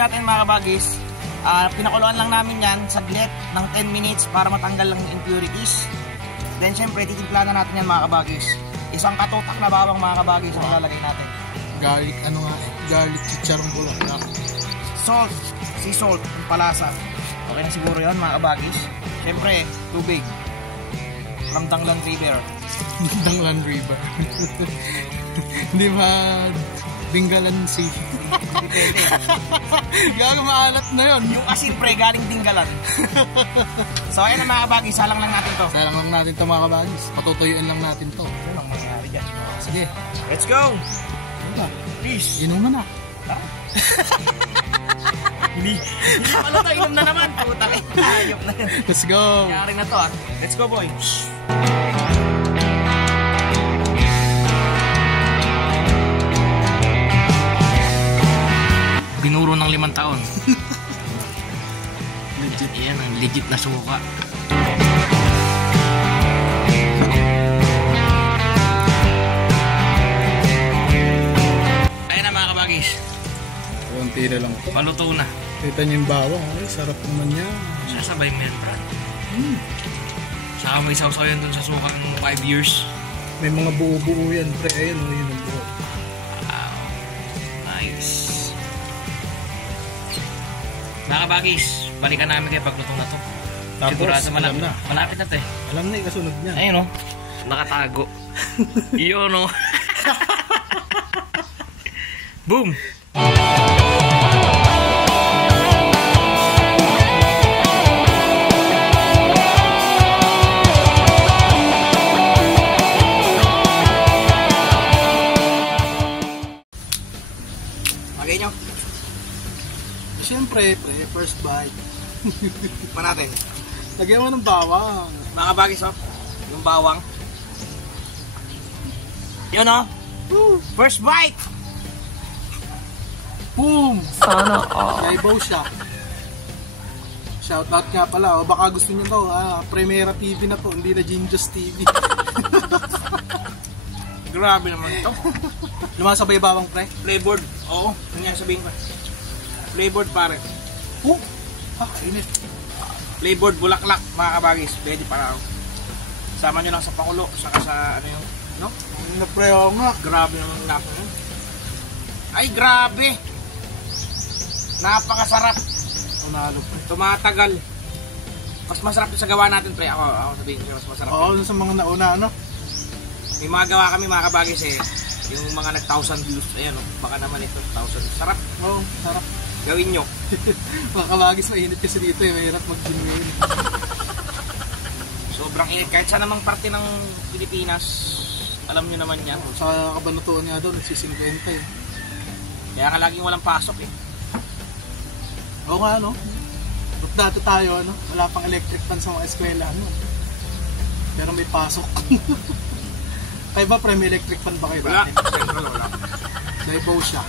gagawin natin mga kabagis, pinakuluan lang namin yan saglit ng 10 minutes para matanggal lang yung impurities. Then syempre titimpla na natin yan mga kabagis. Isang katutak na bawang mga kabagis ang lalagay natin. Garlic, garlic chicharong bulaklak. Salt, sea salt, yung palasa. Okay na siguro yun mga kabagis. Syempre, tubig. From Danglan River. Danglan River. Hindi ba Dingalan Sea? Depende. Gago maalat na yun. Yung asin pre, galing Dingalan. So ayun na mga kabagis, salang lang natin to. Salang lang natin to mga kabagis. Patutuyuin lang natin to. Ano lang mangyari dyan? Sige. Let's go! Please! Inuman na. Hindi pala to, inom na naman. Puta rin. Ayop na yan. Let's go! Nangyari na to ah. Let's go boy. Binuro ng 5 taon. Legit. Yan ang legit na suka. Ayan na mga kabagis. Kunti na lang. Paluto na. Kita niyo yung bawang. Ay, sarap naman yan. Sasabay mo yan, Brad. Saka may sausaw yan dun sa suka ng 5 years. May mga buo-buo yan, pre. Ayan, yun ang buo. Wow. Nice. Mga kabagis, balikan namin kayo pagluto na to. Tapos, sigurado alam na. Malapit na to eh. Alam na yung kasunod niya. Ayun o. Nakatago. Iyon o. Boom! Lagay nyo. Siyempre, pre, first bite. Pa natin. Lagyan mo ng bawang. Mga kabagis o. Yung bawang. Yun o. First bite! Boom! Sana all. Yaibaw siya. Shoutout nga pala. O baka gusto niyo to. Primera TV na to. Hindi na Ginjos TV. Grabe naman to. Lumasabay bawang, pre. Flavored. Oo. Nangyari sabihin ko. Flavored pare. Oh! Init. Flavored bulaklak mga kabagis. Pwede para ako. Sama nyo lang sa pakulo. Saka sa ano yung... No? Na pre, ako nga. Grabe naman yung lasa nyo. Ay grabe! Napakasarap. Unalo, pre. Tumatagal. Mas masarap sa gawa natin pre. Ako sabihin ko mas masarap. Oo, sa mga nauna, ano? May mga gawa kami mga kabagis eh. Yung mga nag-1,000 views. Ayan o. Baka naman ito 1,000. Sarap. Oo, sarap. Gawin nyo. Mga kabagis, mainit kasi dito eh. Mahirap mag-gym ngayon. Sobrang init. Kahit sa namang parte ng Pilipinas, alam nyo naman yan. Sa Kabanatuan nga doon, nagsisingkwenta eh. Kaya ka laging walang pasok eh. Oo nga, no? Dati tayo, ano? Wala pang electric fan sa mga eskwela, ano? Pero may pasok. Kayo ba, pre, may electric fan ba kayo Wala. dati? Central wala. Naibaw siya.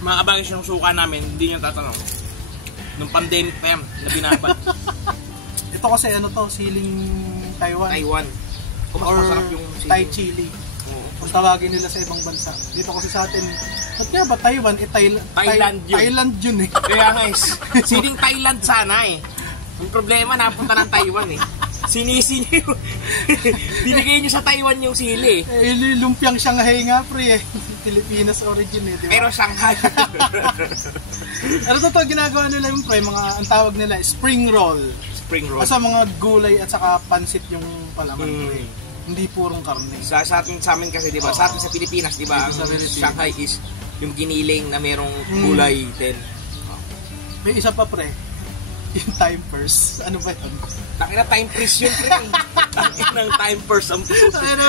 Mga kabagis yung suka namin, hindi nyo tatanong. Nung pandemic pa yan, na binabad. Ito kasi ano to, siling Taiwan. Taiwan. Kung mas Or masarap yung Thai chili. Oo. Kung tawagin nila sa ibang bansa. Dito kasi sa atin, ba't nga ba Taiwan? Thailand yun. Thailand yun eh. Kaya guys, siling Thailand sana eh. Yung problema, napunta ng Taiwan eh. Sinisi nyo. Binigay nyo sa Taiwan yung sili eh. Lumpiang Shanghai nga pre eh. Pilipinas origin eh, di ba? Pero Shanghai. Ano to ginagawa nila yung pre, ang tawag nila spring roll. Spring roll. Kasi mga gulay at saka pansit yung palaman pre. Hindi purong karne. Sa amin kasi, di ba? Sa atin sa Pilipinas, di ba? Ang Sa Pilipinas. Shanghai is yung giniling na merong gulay din. May isa pa pre, yung time first. Ano ba yun? Takina time freeze yun, pre. Takina ng time first ang puso. Ano,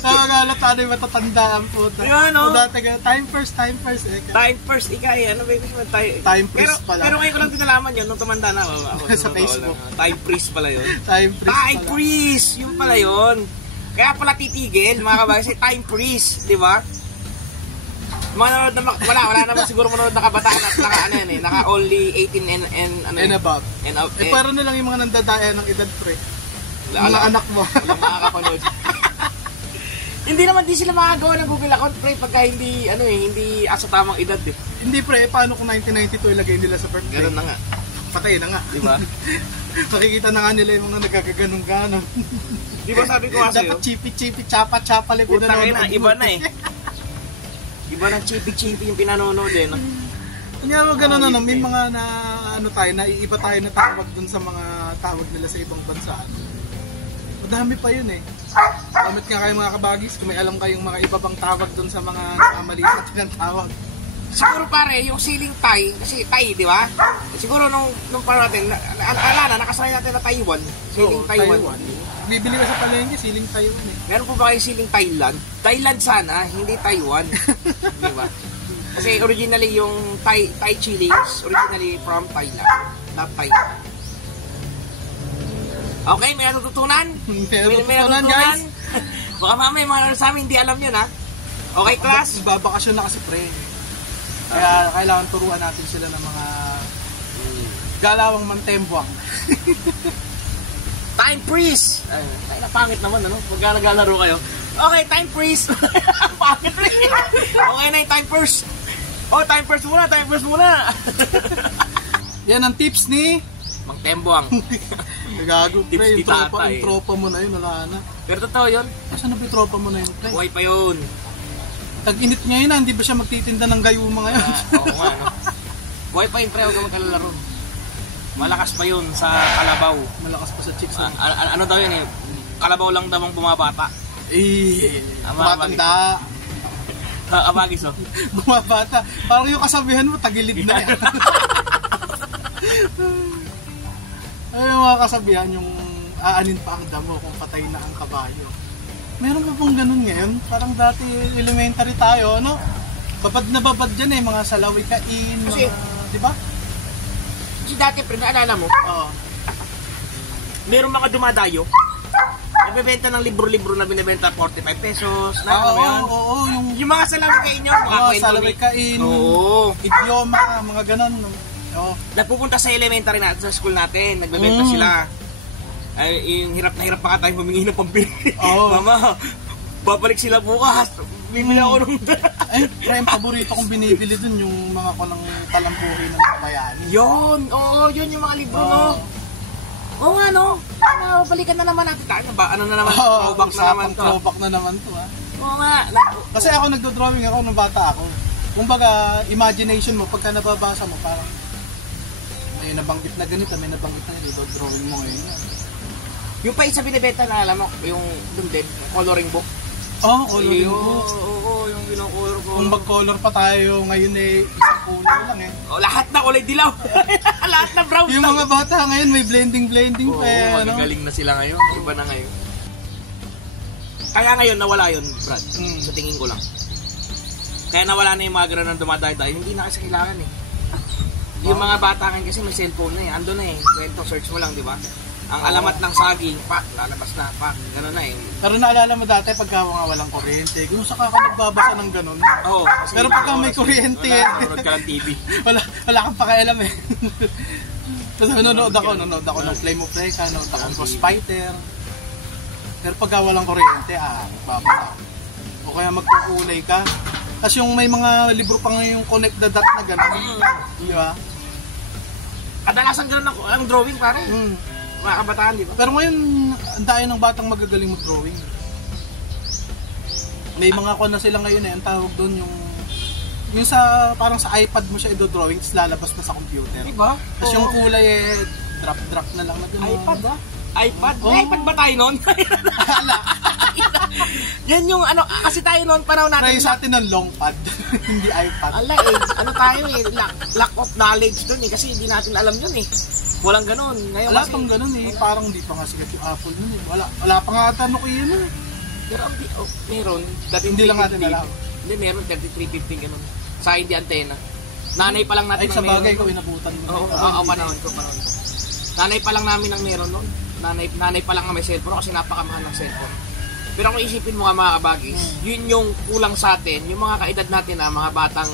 nakakalat ano yung matatandaan po. Yun, no? Dati ka, time first eh. Time first, ikay, ano ba yung Time freeze pala. Pero ngayon ko lang tinalaman yun, nung tumanda na ako. Sa Facebook. Time freeze pala yun. Time freeze Time pala. freeze! Yun pala yun. Kaya pala titigil, mga kabagay, time freeze, di ba? Manonood na, wala naman siguro manonood na kabataan at naka ano yan eh, naka only 18 and above. And up. Para na lang yung mga nandadaya ng edad pre. Wala Mga anak mo. Walang makakapanood. Hindi naman di sila makagawa ng Google account, pre, pagka hindi, hindi asa tamang edad, eh. Hindi pre, paano kung 1992 ilagay nila sa birthday? Ganun na nga. Patay na nga. Di ba? Makikita na nga nila yung mga nagkagaganong-ganon. Di ba sabi ko nga sa'yo? Dapat chipi-chipi, chapa-chapa lang Putang ina, iba na eh. Iba na chipi-chipi yung pinanonood eh, no? Kanya mo gano'n ano, may mga na ano tayo, naiiba tayo na tawag dun sa mga tawag nila sa ibang bansa. Madami pa yun eh. Damit nga kayo mga kabagis, kung may alam kayong mga iba pang tawag dun sa mga nakamali sa tinatawag. Siguro pare, yung ceiling tie, kasi tie, di ba? Siguro nung para natin, nakasanay natin na Taiwan. Ceiling Oo, Taiwan. Bibili ka sa palengke, ceiling Taiwan eh. Meron po ba kayo ceiling Thailand? Thailand sana, hindi Taiwan. Di ba? Kasi originally yung Thai chilies, originally from Thailand, not Thailand. Okay, may natutunan? May natutunan, guys. Baka mamaya mga sa amin, hindi alam yun ha. Okay, class? Babakasyon na kasi pre. Kaya kailangan turuan natin sila ng mga galawang mantembuang. Time freeze! Ay, napangit naman, ano? Pag naglalaro kayo. Okay, time freeze! Pangit rin. Okay na yung time first. Oh, time first muna, time first muna. Yan ang tips ni Mang Tembuang. Gago Tips pre, ni Tata, yung tropa mo na yun, wala na. Pero totoo yun. Asan na ba yung tropa mo na yun pre? Buhay pa yun. Tag-init ngayon na, hindi ba siya magtitinda ng gayuma ngayon? Oo nga, no? Buhay pa yun, pre. Huwag ka magkalalaro. Malakas pa yun sa kalabaw. Malakas pa sa chicks. Ano daw yun eh? Kalabaw lang daw ang bumabata. Matanda. Abagis, oh. Bumabata. Parang yung kasabihan mo, tagilid na yan. Ay, yung mga kasabihan, yung aanin pa ang damo kung patay na ang kabayo. Meron pa pong ganun ngayon. Parang dati elementary tayo, no? Babad na babad dyan eh, mga salawikain, Kasi, mga, di ba? Kasi dati, pre, naalala mo, Oo. meron mga dumadayo. Nagbebenta ng libro-libro na binibenta 45 pesos. Oo, Yung mga salawikain nyo, mga kwento ni... salawikain, Oo. idioma, mga ganun. Oo. Nagpupunta sa elementary natin, sa school natin, nagbebenta sila. Ay, yung hirap na hirap pa ka tayo humingi ng pambili. Oo. Mama, babalik sila bukas. Bibili ako nung... Ay, yung paborito kong binibili dun, yung mga konang talambuhi ng bayani. Yun, oo, yun yung mga libro, no? Oo nga, no? Balikan na naman natin tayo. Ano na naman? Throwback na naman to. Throwback na naman to, ha? Oo nga. Kasi ako nagdo-drawing ako nung bata ako. Kumbaga, imagination mo, pagka nababasa mo, parang may nabanggit na ganito, may nabanggit na ganito, drawing mo ngayon. Yung pa isa binibenta na alam mo, yung dun din, coloring book. Oo, coloring book. Oo, yung color ko. Kung mag-color pa tayo ngayon eh, isang kulay lang eh. Oh, lahat na kulay dilaw. Lahat na brown. Yung mga bata ngayon may blending pa eh. Oo, magagaling na sila ngayon. Iba na ngayon. Kaya ngayon nawala yun, Brad. Sa tingin ko lang. Kaya nawala na yung mga gano'n ng dumadayo-dayo. Hindi na kasi kailangan eh. Yung mga bata ngayon kasi may cellphone na eh. Ando na eh. Kwento, search mo lang, di ba? Ang alamat ng saging, pak, lalabas na, pak. Gano'n na eh. Pero naalala mo dati pagka mga walang kuryente, kung saka ka nagbabasa ng gano'n. Oo. Pero pagka may kuryente eh. Wala, ka ng TV. wala kang pakialam eh. Kasi nanonood ako ng Flame of Recca, nanonood ako ng Ghost Fighter. Pero pagka walang kuryente, nagbabasa. O kaya magkukulay ka. Kasi yung may mga libro pa ngayon yung Connect the Dot na gano'n. Di ba? Kadalasan gano'n ang drawing, pare. Mga kabataan, di ba? Pero ngayon, ang dami ng batang magagaling mag-drawing. May mga na sila ngayon eh, ang tawag doon yung sa, parang sa iPad mo siya i-drawing, tapos lalabas na sa computer. Diba? Tapos yung kulay eh, drop na lang na gano'n. iPad iPad? May iPad ba tayo noon? Yan yung ano, kasi tayo noon panahon natin. Try sa atin ng long pad, hindi iPad. Ala eh, ano tayo eh, lack of knowledge doon eh, kasi hindi natin alam yun eh. Walang ganun. Ngayon Wala kasi, pang ganun eh, parang hindi pa nga sigat yung Apple nun eh. Wala pa nga ata Nokia nun eh. Pero meron, Hindi lang natin alam. Hindi, meron 3350 ganun. Sa hindi antena. Nanay pa lang natin ay, sa bagay ko inabutan mo. Oo, panahon ko. Nanay pa lang namin ang meron noon. Nanay pa lang ang may cellphone kasi napakamahal ng cellphone. Pero kung isipin mo nga mga kabagis, yun yung kulang sa atin, yung mga kaedad natin na mga batang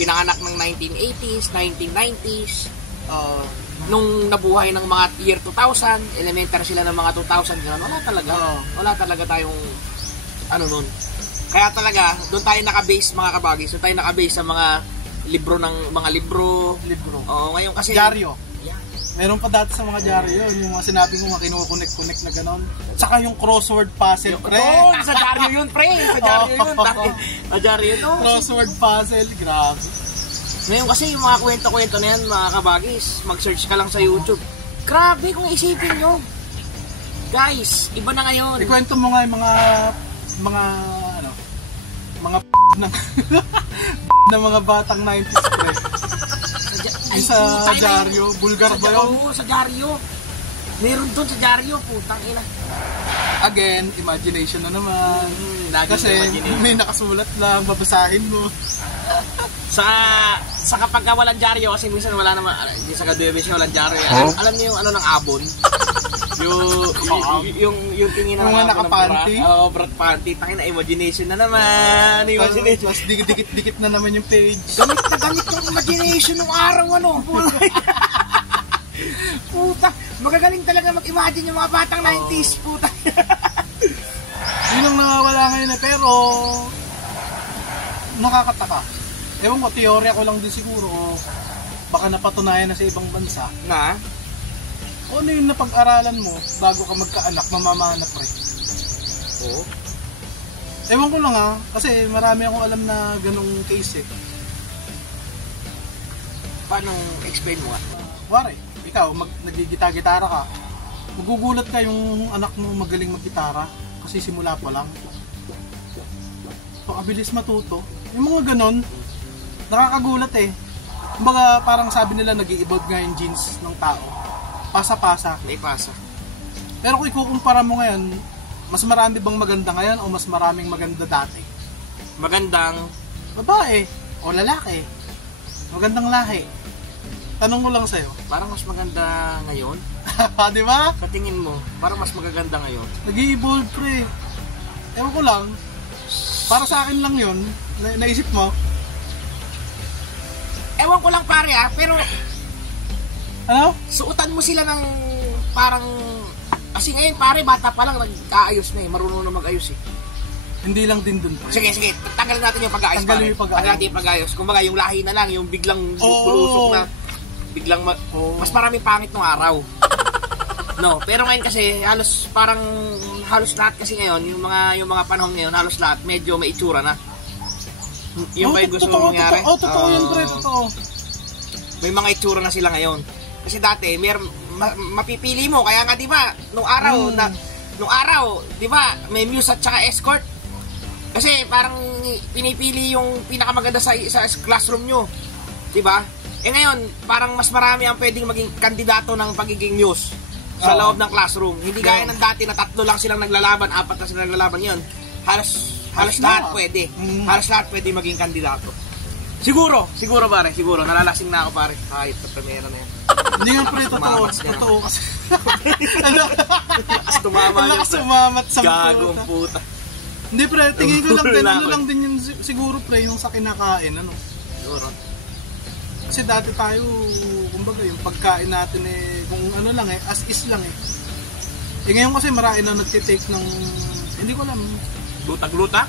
pinanganak ng 1980s, 1990s, nung nabuhay ng mga year 2000, elementary sila ng mga 2000, gano'n, wala talaga tayong ano nun. Kaya talaga, doon tayo naka-base mga kabagis. Doon tayo naka-base sa mga libro. Libro. Oo, ngayon kasi... Dyaryo. Yeah. Meron pa dati sa mga dyaryo yun, yung mga sinabi ko mga kinukunik-kunik na gano'n. Tsaka yung crossword puzzle, pre. Doon, sa dyaryo yun, pre. Sa dyaryo yun. Sa dyaryo yun. Crossword puzzle, grabe. Ngayon kasi yung mga kwento-kwento na yan, mga kabagis, mag-search ka lang sa YouTube. Grabe kung isipin nyo. Guys, iba na ngayon. Ikwento mo nga yung mga ng ng mga batang 90s, pre. Yung sa dyaryo, Bulgar ba yun? Oo, sa dyaryo. Meron doon sa dyaryo, putang ina. Again, imagination na naman. Kasi imagination. may nakasulat lang, babasahin mo. Sa kapag walang dyaryo, kasi minsan wala naman, hindi sa Kaduebes walang dyaryo. Alam niyo yung ano ng abon? yung tingin na mga nakapanty? Oo, brat panty. Tangin na, imagination na naman. Imagination. Mas dikit-dikit na naman yung page. Gamit na gamit yung imagination ng araw, ano. Puta, magagaling talaga mag-imagine yung mga batang 90s, puta. Yun ang nawawala ngayon na, pero nakakataka. Ewan ko, teorya ko lang din siguro, o baka napatunayan na sa ibang bansa Na? o ano yung napag-aralan mo bago ka magkaanak, mamamana, pre. Oo. Ewan ko lang kasi marami akong alam na ganong case eh. Paano explain mo? Wari, ikaw, nagigita-gitara ka, magugulat ka yung anak mo magaling maggitara kasi simula pa lang. Pakabilis matuto. Yung mga ganon, nakakagulat eh. Kumbaga parang sabi nila nag-i-evolve nga yung genes ng tao. Pasa-pasa. May pasa. Pero kung ikukumpara mo ngayon, mas marami bang maganda ngayon o mas maraming maganda dati? Magandang Babae o lalaki? Magandang lahi. Tanong ko lang sa'yo. parang mas maganda ngayon. Di ba? Sa tingin mo, parang mas magaganda ngayon. Nag-i-evolve, pre. Ewan ko lang. Para sa akin lang yun. Naisip mo? Ewan ko lang pare pero Ano? suotan mo sila ng parang... Kasi ngayon pare, bata pa lang nag-aayos na eh. Marunong na mag-ayos eh. Hindi lang din dun, pre. Sige, tanggalin natin yung pag-aayos. Tanggalin yung pag-aayos. Tanggalin natin yung pag-aayos. Kumbaga yung lahi na lang, yung biglang Oo. bulusok na, biglang mas maraming pangit ng araw. No, pero ngayon kasi halos lahat kasi ngayon, yung mga panahon ngayon, halos lahat medyo may itsura na. Yung ba yung gusto mong mangyari? Totoo yun, pre, totoo. May mga itsura na sila ngayon. Kasi dati, mapipili mo. Kaya nga, di ba, nung araw, di ba, may muse at saka escort. Kasi parang pinipili yung pinakamaganda sa classroom nyo. Di ba? Eh ngayon, parang mas marami ang pwedeng maging kandidato ng pagiging muse sa loob ng classroom. Hindi gaya ng dati na 3 lang silang naglalaban, 4 na silang naglalaban yun. Halos lahat pwede. Halos lahat pwede maging kandidato. Siguro pare, nalalasing na ako pare. Kahit sa premiera na yan. Hindi nga, pre, totoo kasi. Lakas tumama Ang lakas umamat sa gagong puta. Hindi, pre, tingin ko lang din, ano lang din yun siguro, pre, yung sa kinakain, ano. Siguro. Kasi dati tayo, kumbaga, yung pagkain natin eh, kung ano lang eh, as is lang eh. Eh ngayon kasi marami na nagtitake ng, hindi ko alam, Gluta-gluta?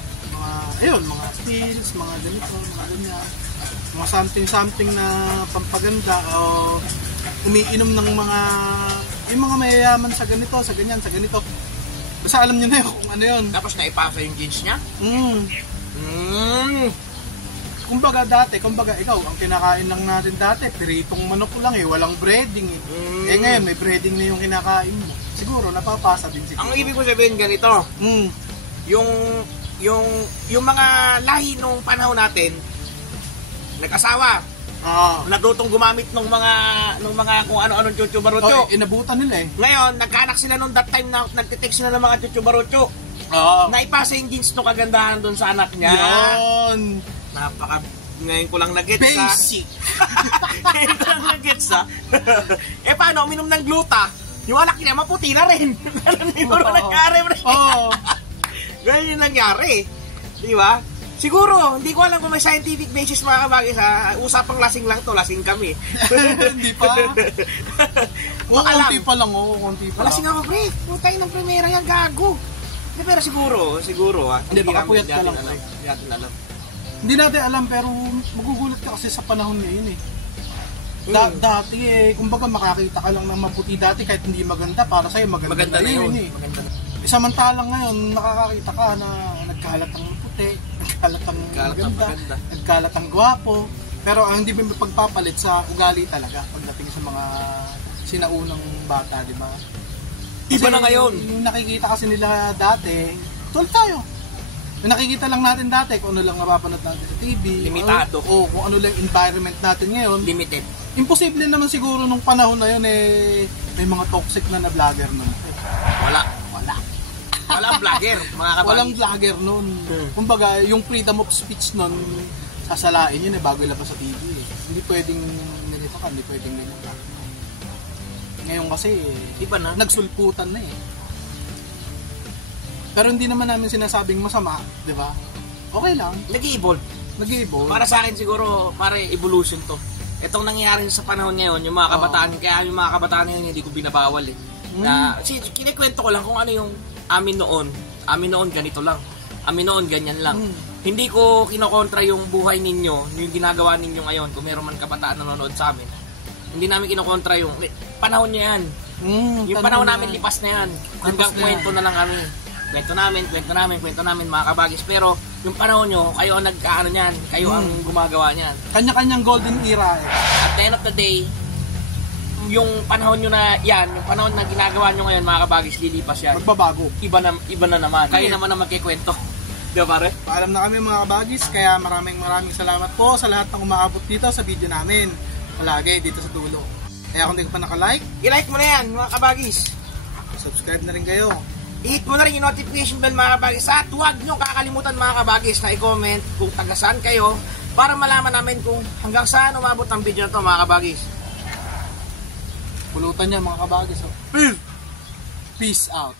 mga stills, mga ganito, mga ganyan. Mga something na pampaganda o umiinom ng yung mga mayayaman sa ganito, sa ganyan, sa ganito. Basta alam niyo na yun kung ano yun. Tapos naipasa yung jeans niya? Kumbaga ikaw, ang kinakain lang natin dati, piritong manok lang eh, walang breading eh. Eh ngayon, may breading na yung kinakain mo. Siguro, napapasa din siguro. Ang ibig ko sabihin ganito, yung mga lahi nung panahon natin, nag-asawa, natutong gumamit ng mga kung ano-anong chuchu-barucho. Inabutan nila eh. Ngayon, nagkaanak sila nung that time na nagtitext sila ng mga chuchu-barucho. Naipasa yung jeans nung kagandahan doon sa anak niya. Yun! Ngayon ko lang nag-gets Basic! Ngayon ko lang nag-gets eh paano, uminom ng gluta, yung anak niya maputi na rin. Ano siguro nangyari? Ganyan yung nangyari. Di ba? Siguro, hindi ko alam kung may scientific basis mga kabagay sa usapang lasing lang to, lasing kami. Hindi pa. Konti pa lang. Lasing ako, pre. Putay ng primera yan, gago. Hindi, pero siguro Hindi, baka puyat ka lang. Hindi natin alam. Hindi natin alam, pero magugulat ka kasi sa panahon ngayon eh. Dati kumbaga makakita ka lang ng maputi dati kahit hindi maganda, para sa'yo maganda na yun eh. Maganda na. Samantalang ngayon, nakakakita ka na nagkalat ang puti, nagkalat ang maganda, nagkalat ang gwapo. Pero ang hindi mo pagpapalit sa ugali talaga pagdating sa mga sinaunang bata, di ba? Iba na ngayon. Yung nakikita kasi nila dati, tulad tayo. Yung nakikita lang natin dati, kung ano lang napapanood natin sa TV. Limitado. O kung ano lang environment natin ngayon. Limited. Imposible naman siguro nung panahon na yun may mga toxic na vlogger nun. Walang vlogger, mga kabagis. Walang vlogger nun. Kumbaga, yung freedom of speech nun, sasalain yun bago ilabas sa TV. Hindi pwedeng ganito ka, hindi pwedeng ganito ka. Ngayon kasi, iba na. Nagsulputan na eh. Pero hindi naman namin sinasabing masama, di ba? Okay lang. Nag-i-evolve. Para sa akin siguro, para evolution to. Itong nangyayari sa panahon ngayon, yung mga kabataan, kaya yung mga kabataan ngayon hindi ko binabawal eh. Na, kinikwento ko lang kung ano yung amin noon ganito lang. Amin noon ganyan lang. Hindi ko kinokontra yung buhay ninyo, yung ginagawa ninyo ngayon, kung meron man kabataan na nanonood sa amin. Hindi namin kinokontra yung panahon niya yan. Yung panahon namin lipas na yan. Hanggang kwento na lang kami. Kwento namin mga kabagis. Pero yung panahon nyo, kayo ang nagkaano niyan, kayo ang gumagawa niyan. Kanya-kanyang golden era eh. At the end of the day, yung panahon nyo na yan, yung panahon na ginagawa nyo ngayon mga kabagis, lilipas yan. Magbabago. Iba na naman. Kayo naman ang magkikwento. Di ba pare? Paalam na kami mga kabagis, kaya maraming salamat po sa lahat ng umaabot dito sa video namin. Palagi dito sa dulo. Kaya kung hindi ka pa naka-like, i-like mo na yan mga kabagis. Subscribe na rin kayo. I-hit mo na rin yung notification bell mga kabagis. At huwag nyo kakalimutan mga kabagis na i-comment kung taga saan kayo para malaman namin kung hanggang saan umabot ang video na to mga kabagis. Pulutan niya mga kabagis. Peace out.